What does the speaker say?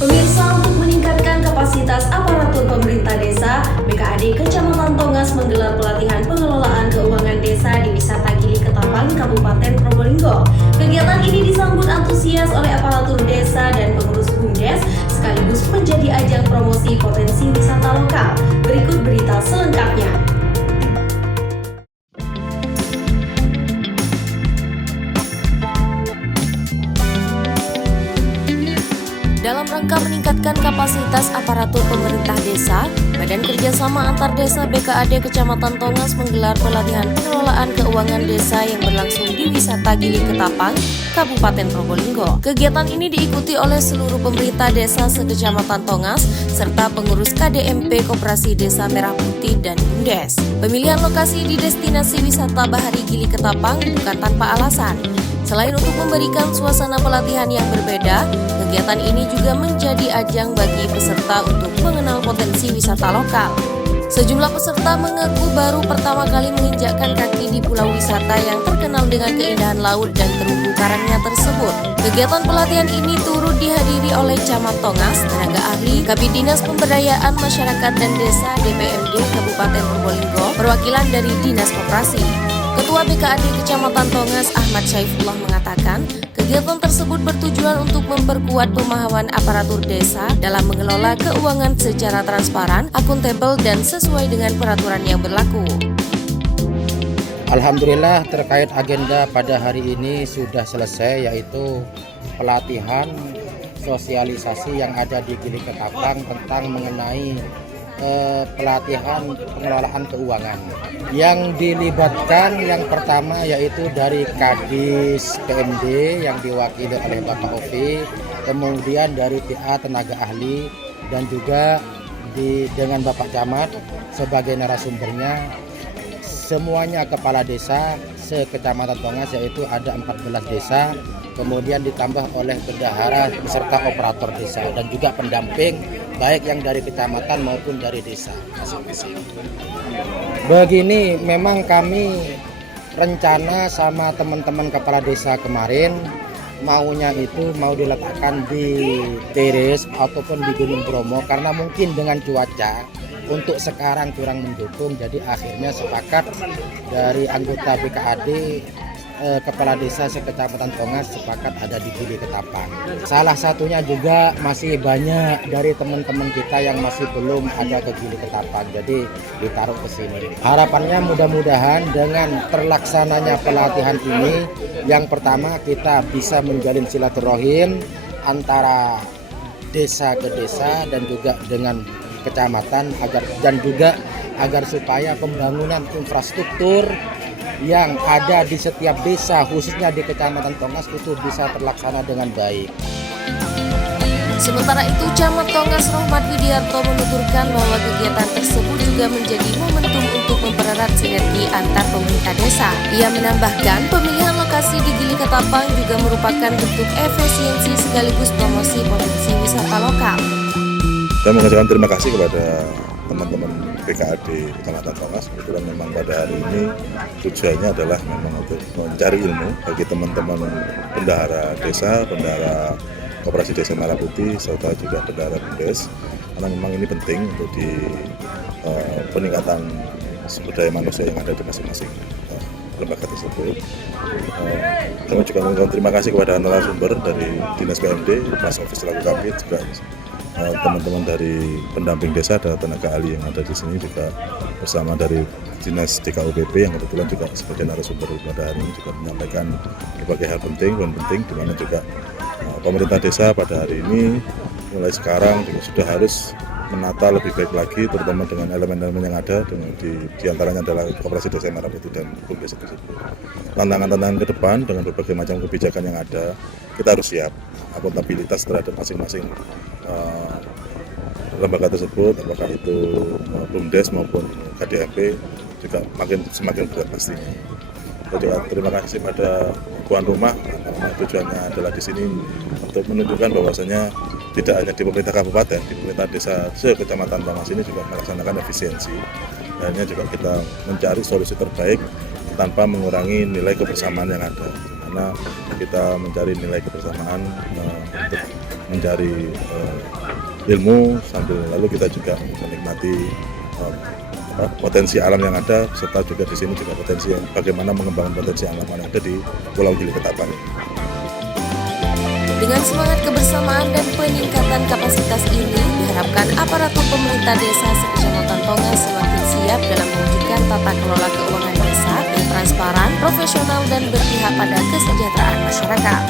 Pemirsa, untuk meningkatkan kapasitas aparatur pemerintah desa, BKAD Kecamatan Tongas menggelar pelatihan pengelolaan keuangan desa di Wisata Gili Ketapang, Kabupaten Probolinggo. Kegiatan ini disambut antusias oleh aparatur desa dan pengurus BUMDes, sekaligus menjadi ajang promosi potensi wisata lokal. Berikut berita selengkapnya. Dalam rangka meningkatkan kapasitas aparatur pemerintah desa, Badan Kerjasama Antar Desa BKAD Kecamatan Tongas menggelar pelatihan pengelolaan keuangan desa yang berlangsung di Wisata Gili Ketapang, Kabupaten Probolinggo. Kegiatan ini diikuti oleh seluruh pemerintah desa sekecamatan Tongas serta pengurus KDMP Koperasi Desa Merah Putih dan BUMDes. Pemilihan lokasi di destinasi wisata Bahari Gili Ketapang bukan tanpa alasan. Selain untuk memberikan suasana pelatihan yang berbeda, kegiatan ini juga menjadi ajang bagi peserta untuk mengenal potensi wisata lokal. Sejumlah peserta mengaku baru pertama kali menginjakkan kaki di pulau wisata yang terkenal dengan keindahan laut dan terumbu karangnya tersebut. Kegiatan pelatihan ini turut dihadiri oleh Camat Tongas, tenaga ahli, Kabid Dinas Pemberdayaan Masyarakat dan Desa DPMD Kabupaten Probolinggo, perwakilan dari Dinas Koperasi. Ketua BKAD Kecamatan Tongas Ahmad Syaifullah mengatakan, kegiatan tersebut bertujuan untuk memperkuat pemahaman aparatur desa dalam mengelola keuangan secara transparan, akuntabel, dan sesuai dengan peraturan yang berlaku. Alhamdulillah terkait agenda pada hari ini sudah selesai, yaitu pelatihan sosialisasi yang ada di Gili Ketapang tentang mengenai pelatihan pengelolaan keuangan. Yang dilibatkan yang pertama yaitu dari Kadis PMD yang diwakili oleh Bapak Ovi, kemudian dari TA tenaga ahli, dan juga dengan Bapak Camat sebagai narasumbernya. Semuanya kepala desa sekecamatan Tongas, yaitu ada 14 desa, kemudian ditambah oleh bendahara beserta operator desa dan juga pendamping baik yang dari kecamatan maupun dari desa masing-masing. Begini, memang kami rencana sama teman-teman kepala desa kemarin maunya itu mau diletakkan di Teres ataupun di Gunung Bromo, karena mungkin dengan cuaca untuk sekarang kurang mendukung, jadi akhirnya sepakat dari anggota BKAD kepala desa sekecamatan Tongas sepakat ada di Gili Ketapang. Salah satunya juga masih banyak dari teman-teman kita yang masih belum ada ke Gili Ketapang, jadi ditaruh ke sini. Harapannya mudah-mudahan dengan terlaksananya pelatihan ini, yang pertama kita bisa menjalin silaturahim antara desa ke desa dan juga dengan kecamatan agar supaya pembangunan infrastruktur yang ada di setiap desa khususnya di Kecamatan Tongas itu bisa terlaksana dengan baik. Sementara itu, Camat Tongas Rohmat Widiarto menuturkan bahwa kegiatan tersebut juga menjadi momentum untuk mempererat sinergi antar pemerintah desa. Ia menambahkan, pemilihan lokasi di Gili Ketapang juga merupakan bentuk efisiensi sekaligus promosi potensi wisata lokal. Saya mengucapkan terima kasih kepada teman-teman BKAD Kecamatan Tongas. Kebetulan memang pada hari ini tujuannya adalah memang untuk mencari ilmu bagi teman-teman bendahara desa, bendahara Koperasi Desa Merah Putih, serta juga bendahara BUMDes, karena memang ini penting untuk di peningkatan sumber daya manusia yang ada di masing-masing lembaga tersebut. Kami juga mengucapkan terima kasih kepada narasumber dari Dinas PMD, Mas Ovi selaku Kabid, juga teman-teman dari pendamping desa dan tenaga ahli yang ada di sini, juga bersama dari Dinas DKUPP yang kebetulan juga sebagai narasumber pada hari ini juga menyampaikan berbagai hal penting, di mana juga pemerintah desa pada hari ini mulai sekarang juga sudah harus menata lebih baik lagi, terutama dengan elemen-elemen yang ada, di antaranya adalah Koperasi Desa Merah Putih dan BUMDes tersebut. Tantangan-tantangan ke depan dengan berbagai macam kebijakan yang ada, kita harus siap. Akuntabilitas terhadap masing-masing lembaga tersebut, apakah itu BUMDes maupun KDMP, juga semakin berat pastinya. Saya juga terima kasih pada tuan rumah, karena tujuannya adalah di sini untuk menunjukkan bahwasanya tidak hanya di pemerintah kabupaten, di pemerintah desa sekecamatan Tongas ini juga melaksanakan efisiensi. Akhirnya juga kita mencari solusi terbaik tanpa mengurangi nilai kebersamaan yang ada. Karena kita mencari nilai kebersamaan untuk mencari ilmu, sambil lalu kita juga menikmati potensi alam yang ada, serta juga di sini juga potensi bagaimana mengembangkan potensi alam yang ada di Pulau Gili Ketapang. Dengan semangat kebersamaan dan peningkatan kapasitas ini, diharapkan aparatur pemerintah desa sekecamatan Tongas semakin siap dalam mewujudkan tata kelola keuangan desa yang transparan, profesional, dan berpihak pada kesejahteraan masyarakat.